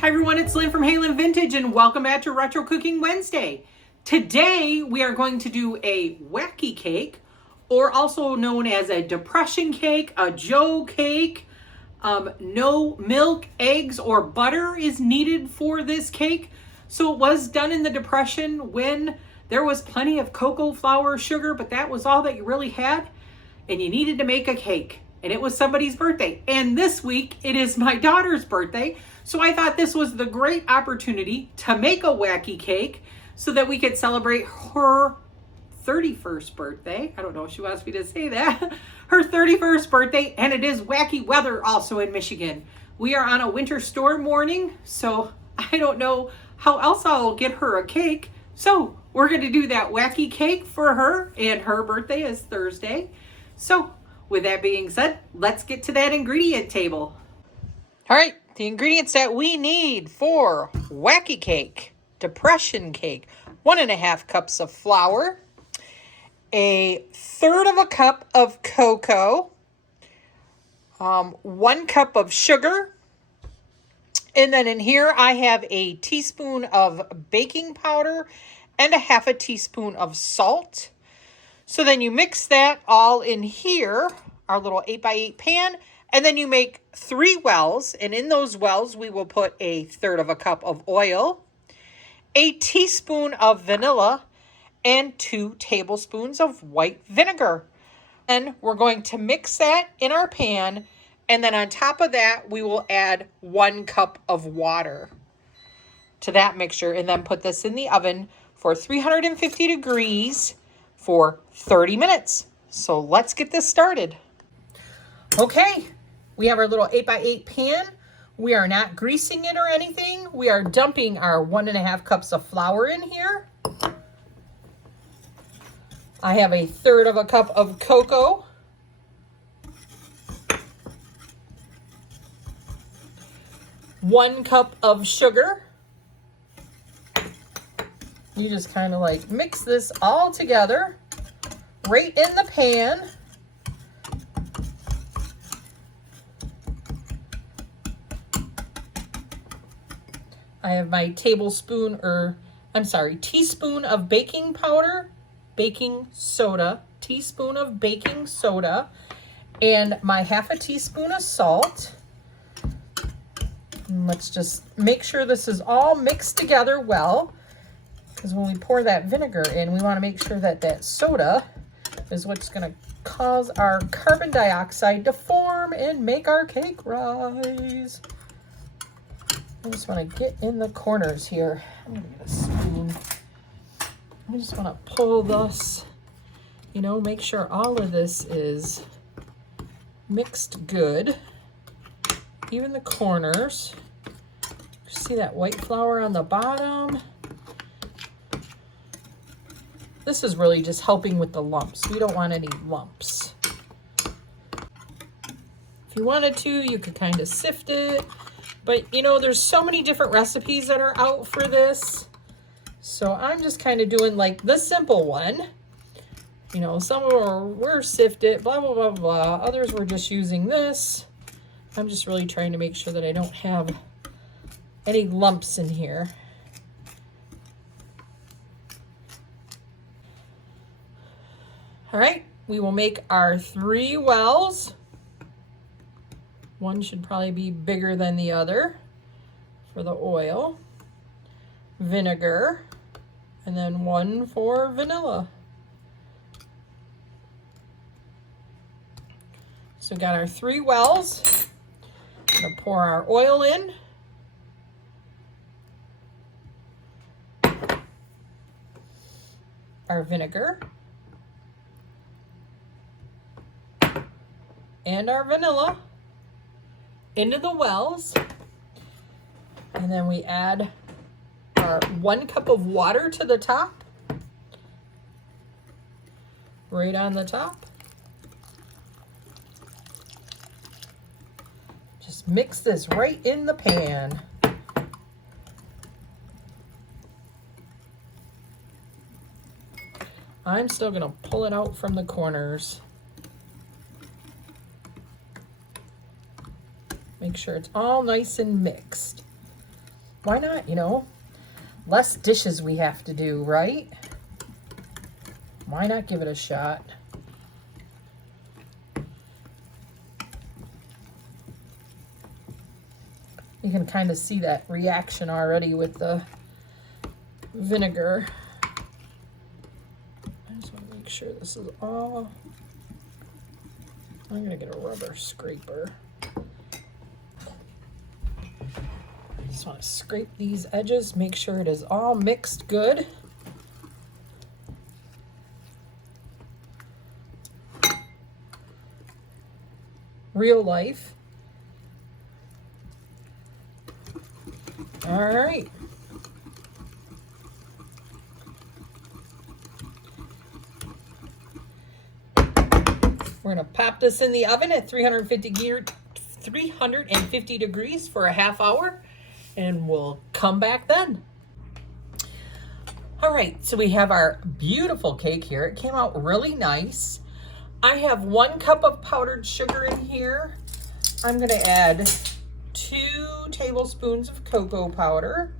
Hi everyone, it's Lynn from Haylin Vintage and welcome back to Retro Cooking Wednesday. Today we are going to do a wacky cake, or also known as a depression cake, a Joe cake. No milk, eggs, or butter is needed for this cake. So it was done in the Depression when there was plenty of cocoa, flour, sugar, but that was all that you really had. And you needed to make a cake. And it was somebody's birthday. And this week it is my daughter's birthday. So I thought this was the great opportunity to make a wacky cake so that we could celebrate her 31st birthday. I don't know if she wants me to say that. Her 31st birthday, and it is wacky weather also in Michigan. We are on a winter storm warning, so I don't know how else I'll get her a cake. So we're going to do that wacky cake for her, and her birthday is Thursday. So with that being said, let's get to that ingredient table. All right, the ingredients that we need for wacky cake, depression cake: 1.5 cups of flour, a third of a cup of cocoa, 1 cup of sugar, and then in here I have a teaspoon of baking powder and a 1/2 teaspoon of salt. So then you mix that all in here, our little 8x8 pan, and then you make 3 wells, and in those wells we will put a third of a cup of oil, a teaspoon of vanilla, and 2 tablespoons of white vinegar. And we're going to mix that in our pan, and then on top of that we will add 1 cup of water to that mixture, and then put this in the oven for 350 degrees for 30 minutes. So let's get this started. Okay, we have our little 8x8 pan. We are not greasing it or anything. We are dumping our 1.5 cups of flour in here. I have a third of a cup of cocoa. One cup of sugar. You just kind of like mix this all together right in the pan. I have my teaspoon of baking powder, baking soda, teaspoon of baking soda, and my 1/2 teaspoon of salt. And let's just make sure this is all mixed together well, because when we pour that vinegar in, we want to make sure that that soda is what's going to cause our carbon dioxide to form and make our cake rise. I just want to get in the corners here. I'm going to get a spoon. I just want to pull this, make sure all of this is mixed good. Even the corners. See that white flour on the bottom? This is really just helping with the lumps. We don't want any lumps. If you wanted to, you could kind of sift it. But, there's so many different recipes that are out for this. So I'm just kind of doing like the simple one. Some of them were sifted, blah, blah, blah, blah. Others were just using this. I'm just really trying to make sure that I don't have any lumps in here. All right, we will make our 3 wells. One should probably be bigger than the other for the oil, vinegar, and then 1 for vanilla. So we got our 3 wells. I'm going to pour our oil in. Our vinegar. And our vanilla into the wells. And then we add our 1 cup of water to the top. Right on the top. Just mix this right in the pan. I'm still going to pull it out from the corners. Make sure it's all nice and mixed. Why not, you know? Less dishes we have to do, right? Why not give it a shot? You can kind of see that reaction already with the vinegar. I just want to make sure this is all... I'm going to get a rubber scraper. Just want to scrape these edges, make sure it is all mixed good. Real life. All right. We're going to pop this in the oven at 350 degrees for a half hour, and we'll come back then. All right, so we have our beautiful cake here. It came out really nice. I have 1 cup of powdered sugar in here. I'm going to add 2 tablespoons of cocoa powder.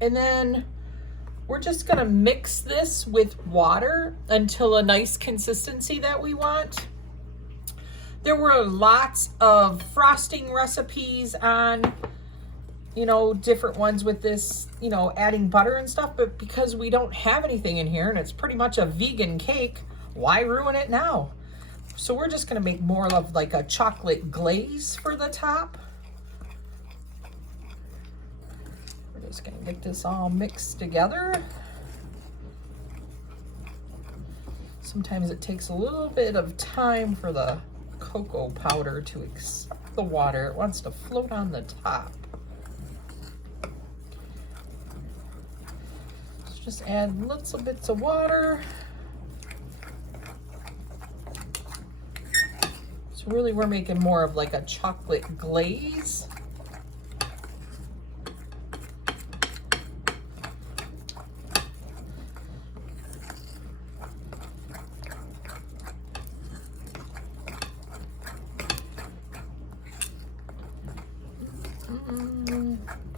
And then we're just gonna mix this with water until a nice consistency that we want. There were lots of frosting recipes on, you know, different ones with this, you know, adding butter and stuff, but because we don't have anything in here and it's pretty much a vegan cake, why ruin it now? So we're just gonna make more of like a chocolate glaze for the top. We're just gonna get this all mixed together. Sometimes it takes a little bit of time for the cocoa powder to accept the water. It wants to float on the top. So just add little bits of water. So really we're making more of like a chocolate glaze.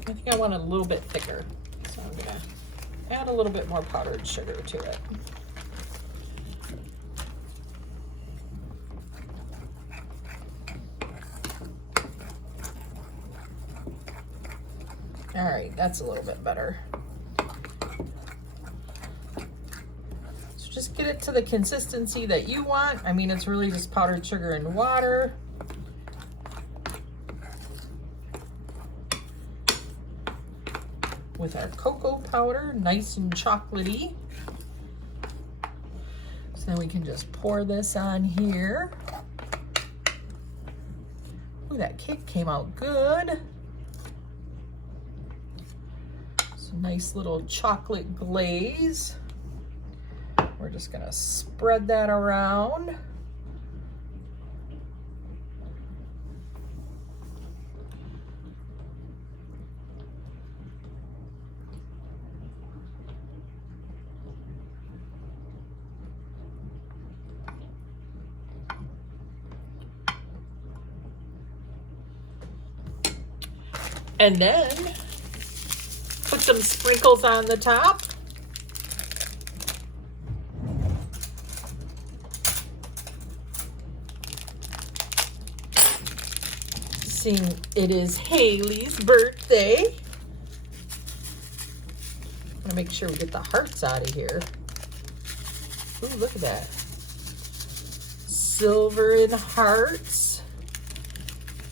I think I want it a little bit thicker, so I'm gonna add a little bit more powdered sugar to it. All right, that's a little bit better. So just get it to the consistency that you want. I mean, it's really just powdered sugar and water. With our cocoa powder, nice and chocolatey. So then we can just pour this on here. Ooh, that cake came out good. So nice little chocolate glaze. We're just gonna spread that around. And then put some sprinkles on the top. Seeing it is Haley's birthday. I'm gonna make sure we get the hearts out of here. Ooh, look at that. Silver and hearts.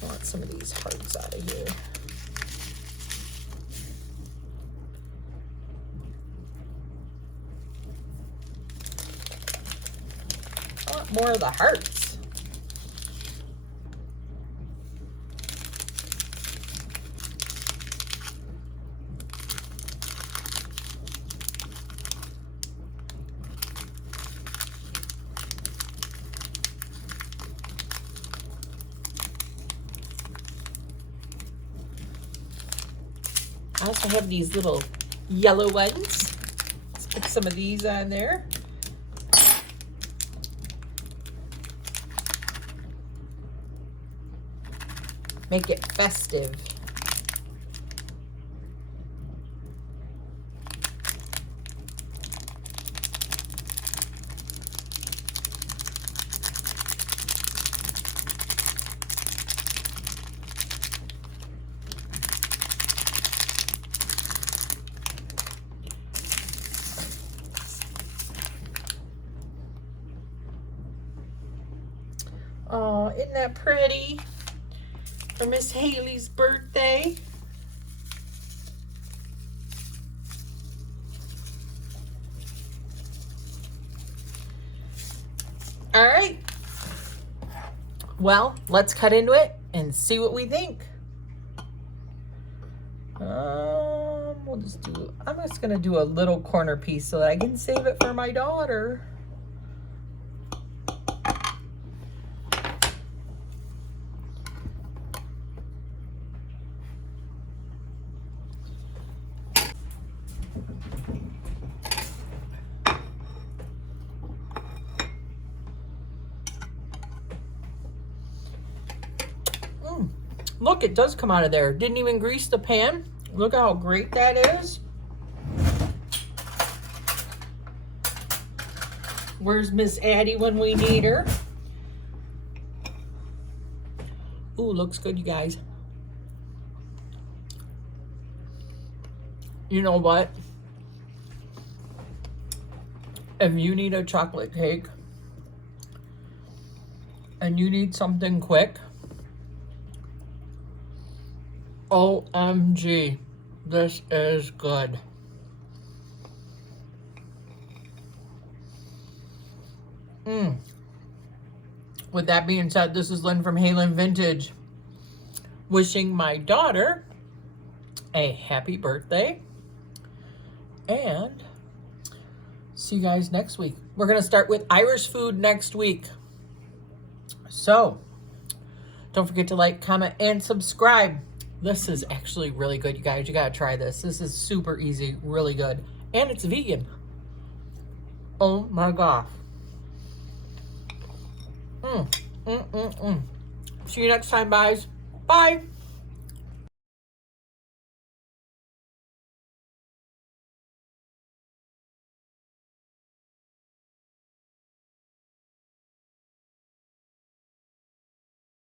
I want some of these hearts out of here. More of the hearts. I also have these little yellow ones. Let's put some of these on there. Make it festive. Oh, isn't that pretty? For Miss Haley's birthday. All right. Well, let's cut into it and see what we think. I'm just gonna do a little corner piece so that I can save it for my daughter. Look, it does come out of there. Didn't even grease the pan. Look how great that is. Where's Miss Addie when we need her? Ooh, looks good, you guys. You know what? If you need a chocolate cake and you need something quick, OMG, this is good. With that being said, this is Lynn from Haylin Vintage, wishing my daughter a happy birthday, and see you guys next week. We're going to start with Irish food next week. So, don't forget to like, comment, and subscribe. This is actually really good, you guys. You got to try this. This is super easy, really good. And it's vegan. Oh my gosh. See you next time, guys. Bye.